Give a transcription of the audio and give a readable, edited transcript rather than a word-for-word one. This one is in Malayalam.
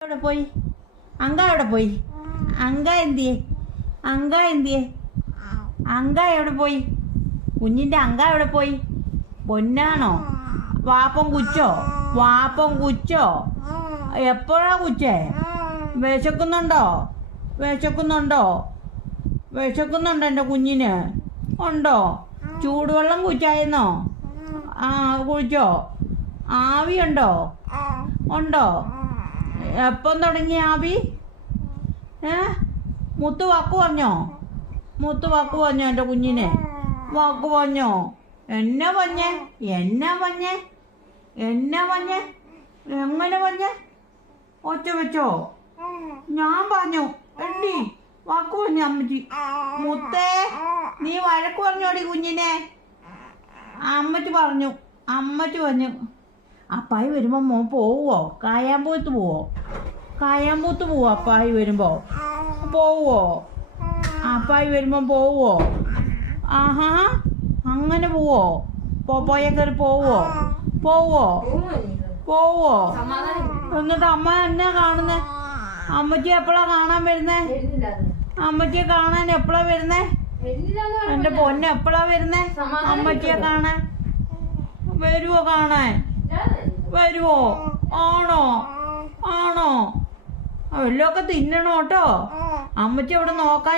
എവിടെ പോയി? അങ്ക എവിടെ പോയി? അങ്ക എന്തിയെ? അങ്ക എന്തിയെ? അങ്ക എവിടെ പോയി? കുഞ്ഞിന്റെ അങ്ക എവിടെ പോയി? പൊന്നാണോ? വാപ്പം കുച്ചോ? വാപ്പം കുച്ചോ? എപ്പോഴാ കുച്ചേ? വിശക്കുന്നുണ്ടോ? വിശക്കുന്നുണ്ടോ? വിശക്കുന്നുണ്ടോ എൻ്റെ കുഞ്ഞിന്? ഉണ്ടോ? ചൂടുവെള്ളം കുച്ചായിരുന്നോ? ആ കുടിച്ചോ? ആവിയുണ്ടോ? ഉണ്ടോ? എപ്പം തുടങ്ങി ആവി? മുത്ത് വാക്ക് പറഞ്ഞോ? മുത്ത് വാക്ക് പറഞ്ഞോ എൻ്റെ കുഞ്ഞിനെ? വാക്ക് പറഞ്ഞോ? എന്നാ പറഞ്ഞേ? എന്നാ പറഞ്ഞേ? എന്നാ പറഞ്ഞേ? എങ്ങനെ പറഞ്ഞേ? ഒച്ച വെച്ചോ? ഞാൻ പറഞ്ഞു എണ്ടി വാക്ക് പറഞ്ഞു അമ്മച്ചി. മുത്തേ നീ വഴക്ക് പറഞ്ഞോടി കുഞ്ഞിനെ? അമ്മച്ചി പറഞ്ഞു. അമ്മച്ചി പറഞ്ഞു. അപ്പായി വരുമ്പോൾ മോൻ പോവുമോ? കായാമ്പൂത്ത് പോവോ? കായാമ്പൂത്ത് പോവോ അപ്പായി വരുമ്പോൾ? പോവോ? അപ്പായി വരുമ്പം പോവോ? ആഹാ അങ്ങനെ പോവോ? പോയ കയറി പോവോ? പോവോ? പോവോ? എന്നിട്ട് അമ്മ എന്നാ കാണുന്നേ? അമ്മച്ചി എപ്പോഴാ കാണാൻ വരുന്നേ? അമ്മച്ചിയെ കാണാൻ എപ്പോഴാ വരുന്നേ? എൻ്റെ പൊന്ന് എപ്പോഴാ വരുന്നേ അമ്മച്ചിയെ കാണാൻ? വരുവോ കാണാൻ? വരുവോ? ആണോ? ആണോ? വല്ലതൊക്കെ തിന്നണോ കേട്ടോ? അമ്മച്ചി അവിടെ നോക്കാൻ